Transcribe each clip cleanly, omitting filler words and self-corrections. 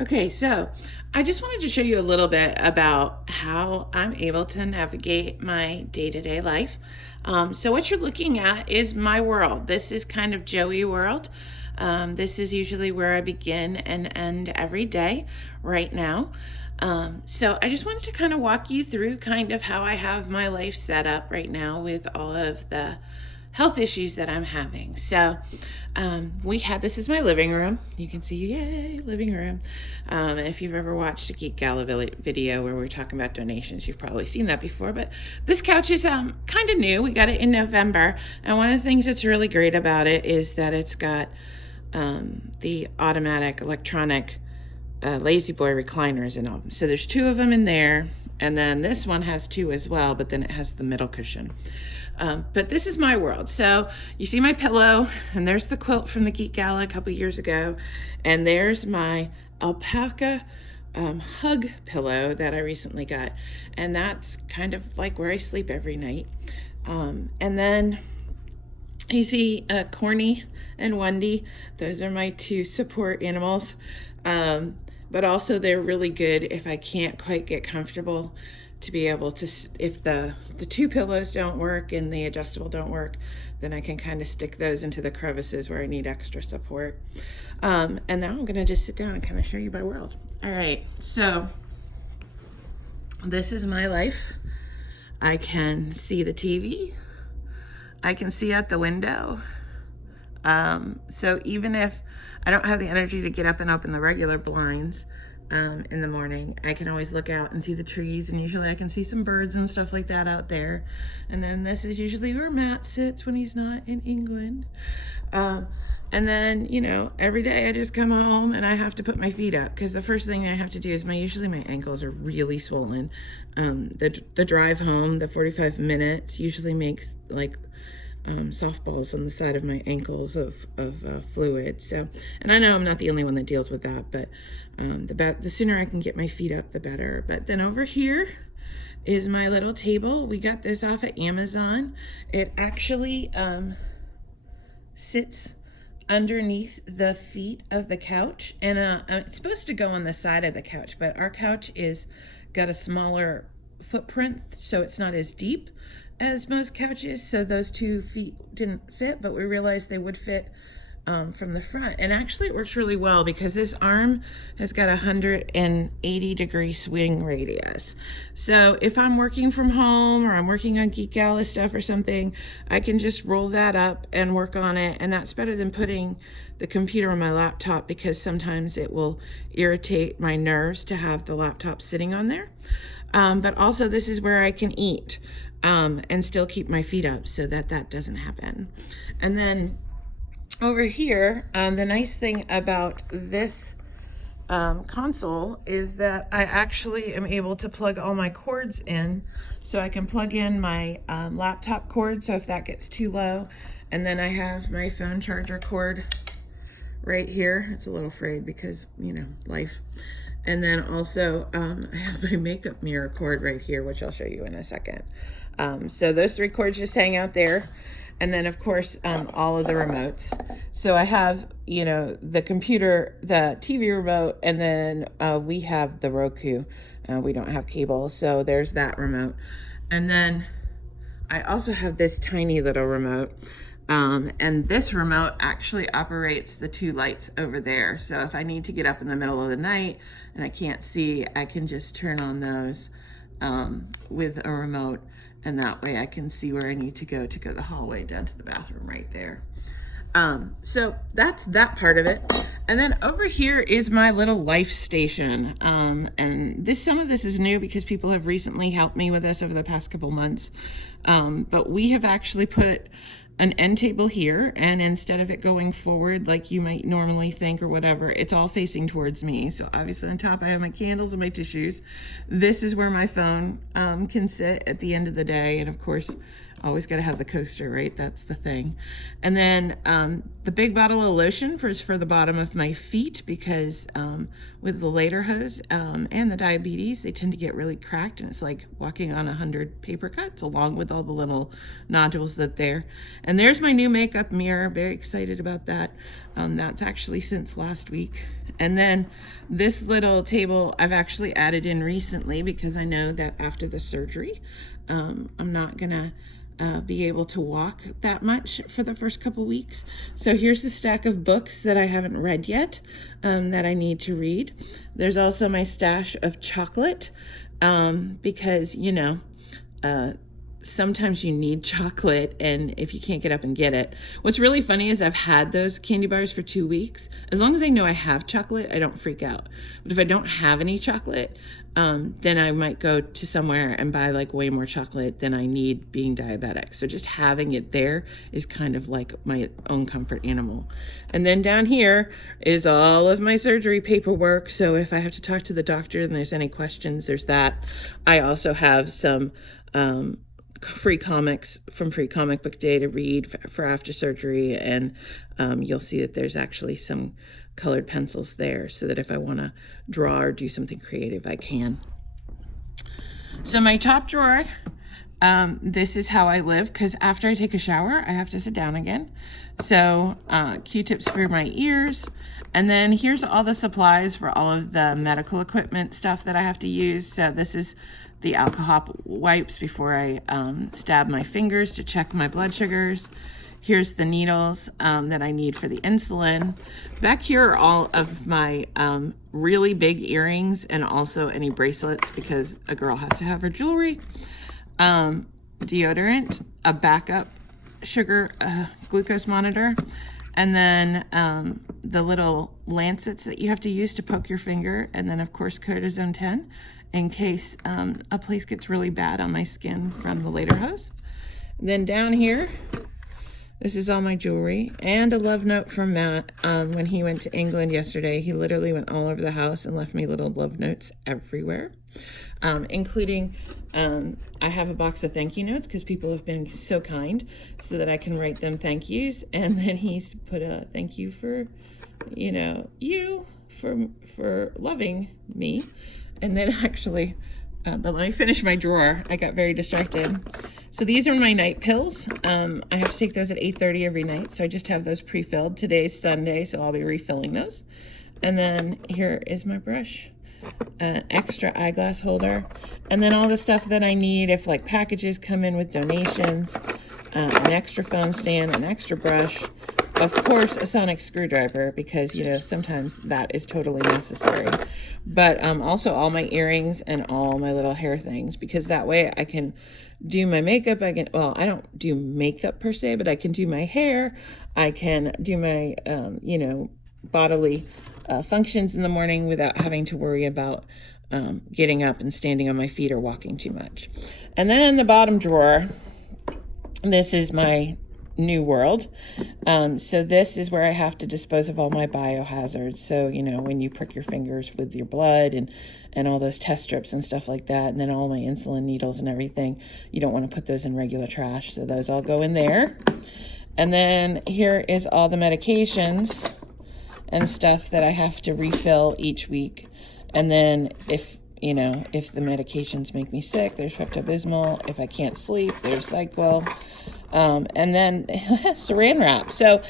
Okay, so I just wanted to show you a little bit about how I'm able to navigate my day-to-day life. So what you're looking at is my world. This is kind of Joey world. This is usually where I begin and end every day right now. So I just wanted to kind of walk you through kind of how I have my life set up right now with all of the health issues that I'm having. So this is my living room. You can see, yay, living room. If you've ever watched a Geek Gala video where we're talking about donations, you've probably seen that before. But this couch is kind of new. We got it in November. And one of the things that's really great about it is that it's got the automatic electronic Lazy Boy recliners in them. So there's two of them in there. And then this one has two as well, but then it has the middle cushion. But this is my world. So you see my pillow, and there's the quilt from the Geek Gala a couple years ago. And there's my alpaca hug pillow that I recently got. And that's kind of like where I sleep every night. And then you see Corny and Wendy. Those are my two support animals. But also they're really good if I can't quite get comfortable to be able to, if the two pillows don't work and the adjustable don't work, then I can kind of stick those into the crevices where I need extra support. And now I'm gonna just sit down and kind of show you my world. All right, so this is my life. I can see the TV. I can see out the window. So even if I don't have the energy to get up and open the regular blinds in the morning, I can always look out and see the trees, and usually I can see some birds and stuff like that out there. And then this is usually where Matt sits when he's not in England. And then, you know, every day I just come home and I have to put my feet up, because the first thing I have to do is usually my ankles are really swollen. The drive home, the 45 minutes usually makes like softballs on the side of my ankles of fluid. So, and I know I'm not the only one that deals with that, but the sooner I can get my feet up, the better. But then over here is my little table. We got this off of Amazon. It actually sits underneath the feet of the couch, and it's supposed to go on the side of the couch, but our couch is got a smaller footprint, so it's not as deep as most couches, so those 2 feet didn't fit, but we realized they would fit from the front. And actually it works really well because this arm has got 180-degree swing radius. So if I'm working from home or I'm working on Geek Gala stuff or something, I can just roll that up and work on it, and that's better than putting the computer on my laptop, because sometimes it will irritate my nerves to have the laptop sitting on there. But also this is where I can eat and still keep my feet up so that doesn't happen. And then over here, the nice thing about this console is that I actually am able to plug all my cords in. So I can plug in my laptop cord, so if that gets too low, and then I have my phone charger cord right here. It's a little frayed because, you know, life. And then also I have my makeup mirror cord right here, which I'll show you in a second. So those 3 cords just hang out there. And then of course, all of the remotes. So I have, you know, the computer, the TV remote, and then we have the Roku. We don't have cable, so there's that remote. And then I also have this tiny little remote. And this remote actually operates the 2 lights over there. So if I need to get up in the middle of the night and I can't see, I can just turn on those with a remote, and that way I can see where I need to go the hallway down to the bathroom right there. So that's that part of it. And then over here is my little life station. And some of this is new because people have recently helped me with this over the past couple months. But we have actually put an end table here, and instead of it going forward like you might normally think or whatever, it's all facing towards me. So obviously on top I have my candles and my tissues. This is where my phone can sit at the end of the day, and of course Always got to have the coaster, right? That's the thing. And then the big bottle of lotion for the bottom of my feet, because with the lederhosen and the diabetes, they tend to get really cracked, and it's like walking on 100 paper cuts along with all the little nodules that there. And there's my new makeup mirror. Very excited about that. That's actually since last week. And then this little table I've actually added in recently because I know that after the surgery, I'm not gonna be able to walk that much for the first couple weeks. So here's the stack of books that I haven't read yet, that I need to read. There's also my stash of chocolate, because, you know, sometimes you need chocolate, and if you can't get up and get it. What's really funny is I've had those candy bars for 2 weeks. As long as I know I have chocolate, I don't freak out. But if I don't have any chocolate, then I might go to somewhere and buy like way more chocolate than I need, being diabetic. So just having it there is kind of like my own comfort animal. And then down here is all of my surgery paperwork. So if I have to talk to the doctor and there's any questions, there's that. I also have some free comics from Free Comic Book Day to read for after surgery, and you'll see that there's actually some colored pencils there, so that if I want to draw or do something creative, I can. So my top drawer, this is how I live, because after I take a shower, I have to sit down again. So Q-tips for my ears, and then here's all the supplies for all of the medical equipment stuff that I have to use. So this is the alcohol wipes before I stab my fingers to check my blood sugars. Here's the needles that I need for the insulin. Back here are all of my really big earrings, and also any bracelets, because a girl has to have her jewelry. Deodorant, a backup sugar glucose monitor, and then the little lancets that you have to use to poke your finger, and then of course cortisone 10 in case a place gets really bad on my skin from the lederhosen. Then down here, this is all my jewelry, and a love note from Matt. When he went to England yesterday, he literally went all over the house and left me little love notes everywhere, including I have a box of thank you notes because people have been so kind, so that I can write them thank yous. And then he's put a thank you for, you know, you for loving me. And then actually, but let me finish my drawer. I got very distracted. So these are my night pills. I have to take those at 8:30 every night. So I just have those pre-filled. Today's Sunday, so I'll be refilling those. And then here is my brush, an extra eyeglass holder, and then all the stuff that I need if like packages come in with donations, an extra phone stand, an extra brush, of course a sonic screwdriver, because you know sometimes that is totally necessary, but also all my earrings and all my little hair things, because that way I can do my makeup. I can, well, I don't do makeup per se, but I can do my hair, I can do my you know, bodily functions in the morning without having to worry about getting up and standing on my feet or walking too much. And then in the bottom drawer, this is my new world. So this is where I have to dispose of all my biohazards. So, you know, when you prick your fingers with your blood and all those test strips and stuff like that, and then all my insulin needles and everything, you don't want to put those in regular trash. So those all go in there. And then here is all the medications and stuff that I have to refill each week. And then if, you know, if the medications make me sick, there's Pepto-Bismol. If I can't sleep, there's Nyquil. And then saran wrap. So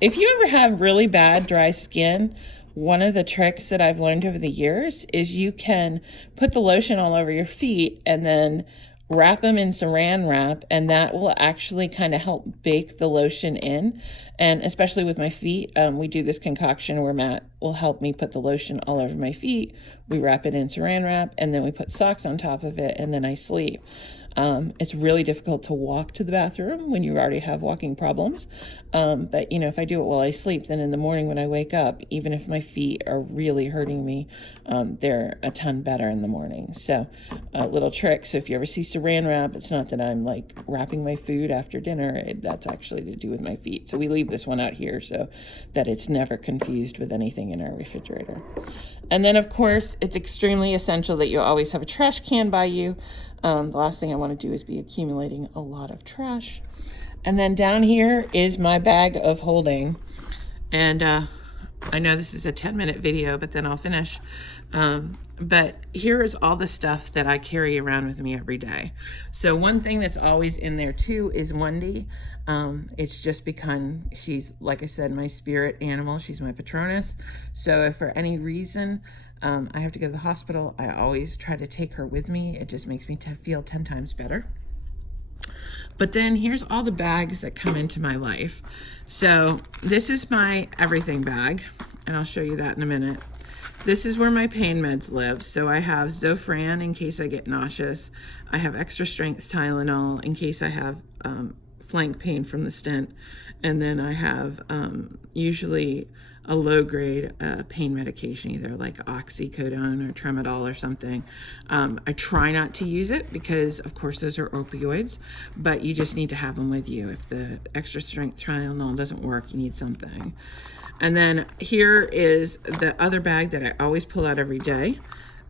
if you ever have really bad dry skin, one of the tricks that I've learned over the years is you can put the lotion all over your feet and then wrap them in saran wrap, and that will actually kind of help bake the lotion in. And especially with my feet, we do this concoction where Matt will help me put the lotion all over my feet. We wrap it in saran wrap, and then we put socks on top of it, and then I sleep. It's really difficult to walk to the bathroom when you already have walking problems. But, you know, if I do it while I sleep, then in the morning when I wake up, even if my feet are really hurting me, they're a ton better in the morning. So a little trick. So if you ever see saran wrap, it's not that I'm like wrapping my food after dinner. That's actually to do with my feet. So we leave this one out here so that it's never confused with anything in our refrigerator. And then, of course, it's extremely essential that you always have a trash can by you. The last thing I want to do is be accumulating a lot of trash. And then down here is my bag of holding. And I know this is a 10-minute video, but then I'll finish. But here is all the stuff that I carry around with me every day. So one thing that's always in there too is Wendy. It's just because she's, like I said, my spirit animal. She's my Patronus. So if for any reason I have to go to the hospital, I always try to take her with me. It just makes me feel 10 times better. But then here's all the bags that come into my life. So this is my everything bag, and I'll show you that in a minute. This is where my pain meds live. So I have Zofran in case I get nauseous. I have extra strength Tylenol in case I have flank pain from the stent. And then I have usually a low grade pain medication, either like oxycodone or tramadol or something. I try not to use it because of course those are opioids, but you just need to have them with you. If the extra strength Tylenol doesn't work, you need something. And then here is the other bag that I always pull out every day.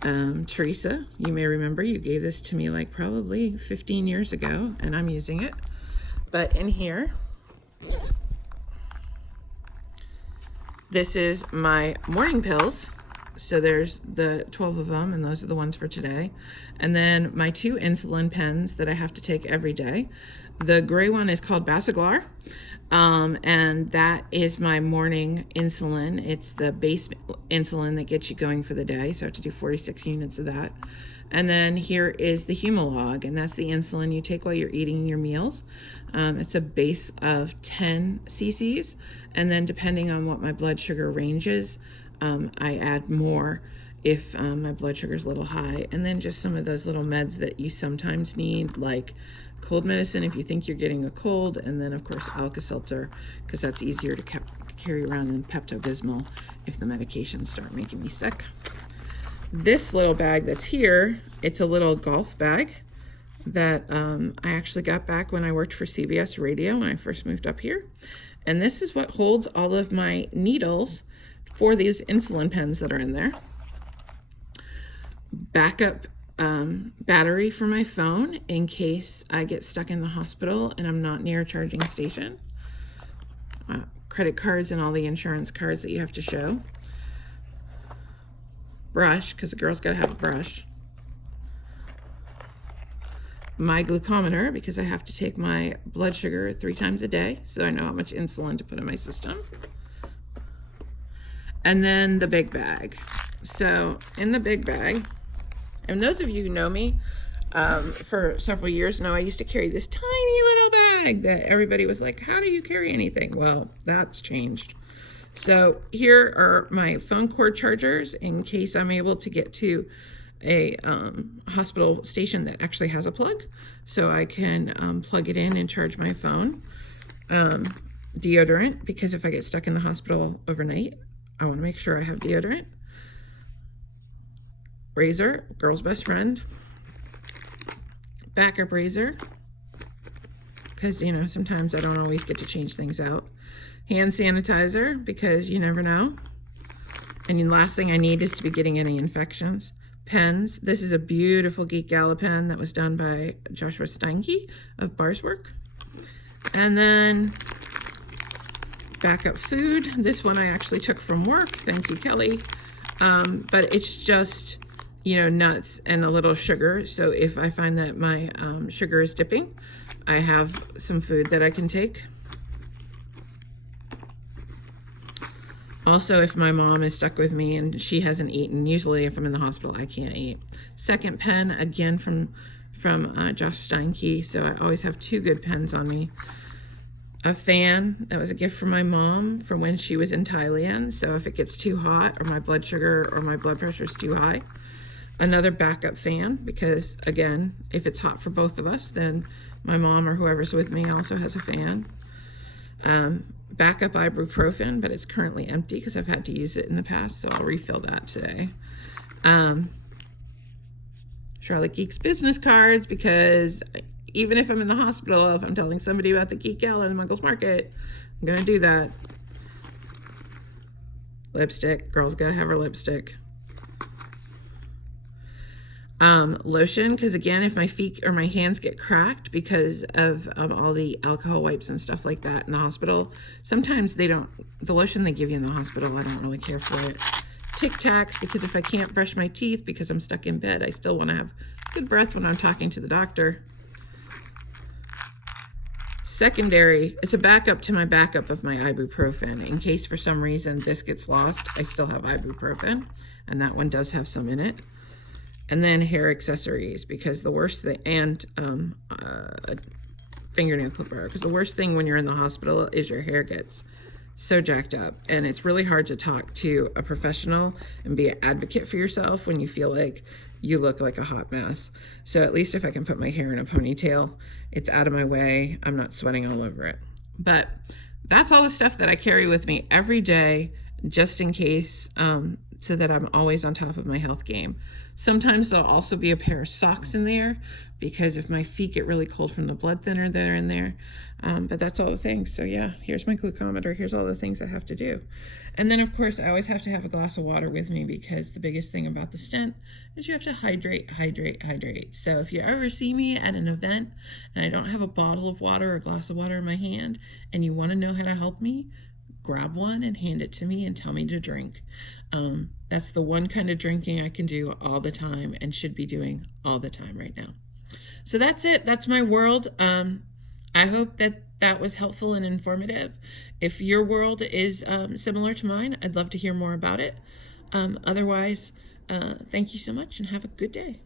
Teresa, you may remember you gave this to me like probably 15 years ago, and I'm using it. But in here, this is my morning pills. So there's the 12 of them, and those are the ones for today. And then my 2 insulin pens that I have to take every day. The gray one is called Basaglar, and that is my morning insulin. It's the base insulin that gets you going for the day, so I have to do 46 units of that. And then here is the Humalog, and that's the insulin you take while you're eating your meals. It's a base of 10 cc's, and then depending on what my blood sugar range is, I add more if my blood sugar is a little high. And then just some of those little meds that you sometimes need, like cold medicine if you think you're getting a cold, and then of course Alka-Seltzer, because that's easier to carry around than Pepto-Bismol if the medications start making me sick. This little bag that's here, it's a little golf bag that I actually got back when I worked for CBS Radio when I first moved up here. And this is what holds all of my needles for these insulin pens that are in there. Backup battery for my phone in case I get stuck in the hospital and I'm not near a charging station. Credit cards and all the insurance cards that you have to show. Brush, because a girl's got to have a brush. My glucometer, because I have to take my blood sugar 3 times a day, so I know how much insulin to put in my system. And then the big bag. So in the big bag, and those of you who know me for several years now, I used to carry this tiny little bag that everybody was like, how do you carry anything? Well, that's changed. So here are my phone cord chargers in case I'm able to get to a hospital station that actually has a plug, so I can plug it in and charge my phone. Deodorant, because if I get stuck in the hospital overnight, I want to make sure I have deodorant. Razor, girl's best friend. Backup razor, because you know sometimes I don't always get to change things out. Hand sanitizer, because you never know. And the last thing I need is to be getting any infections. Pens. This is a beautiful Geek Gala pen that was done by Joshua Steinke of Barswork. And then backup food. This one I actually took from work. Thank you, Kelly. But it's just, you know, nuts and a little sugar. So if I find that my sugar is dipping, I have some food that I can take. Also, if my mom is stuck with me and she hasn't eaten, usually if I'm in the hospital, I can't eat. Second pen, again from Josh Steinke, so I always have 2 good pens on me. A fan, that was a gift from my mom from when she was in Thailand, so if it gets too hot or my blood sugar or my blood pressure is too high. Another backup fan, because again, if it's hot for both of us, then my mom or whoever's with me also has a fan. Backup ibuprofen, but it's currently empty because I've had to use it in the past, so I'll refill that today. Charlotte Geeks business cards, because even if I'm in the hospital, if I'm telling somebody about the Geek Gala and the Muggles Market, I'm going to do that. Lipstick. Girl's got to have her lipstick. Lotion, because again, if my feet or my hands get cracked because of all the alcohol wipes and stuff like that in the hospital, sometimes they don't, the lotion they give you in the hospital, I don't really care for it. Tic Tacs, because if I can't brush my teeth because I'm stuck in bed, I still want to have good breath when I'm talking to the doctor. Secondary, it's a backup to my backup of my ibuprofen. In case for some reason this gets lost, I still have ibuprofen, and that one does have some in it. And then hair accessories, because the worst thing, and a fingernail clipper, because the worst thing when you're in the hospital is your hair gets so jacked up, and it's really hard to talk to a professional and be an advocate for yourself when you feel like you look like a hot mess. So at least if I can put my hair in a ponytail, it's out of my way, I'm not sweating all over it. But that's all the stuff that I carry with me every day, just in case, so that I'm always on top of my health game. Sometimes there'll also be a pair of socks in there, because if my feet get really cold from the blood thinner that are in there. But that's all the things. So yeah, here's my glucometer. Here's all the things I have to do. And then of course I always have to have a glass of water with me, because the biggest thing about the stent is you have to hydrate, hydrate, hydrate. So if you ever see me at an event and I don't have a bottle of water or a glass of water in my hand, and you want to know how to help me, grab one and hand it to me and tell me to drink. That's the one kind of drinking I can do all the time, and should be doing all the time right now. So that's it. That's my world. I hope that that was helpful and informative. If your world is similar to mine, I'd love to hear more about it. Otherwise, thank you so much and have a good day.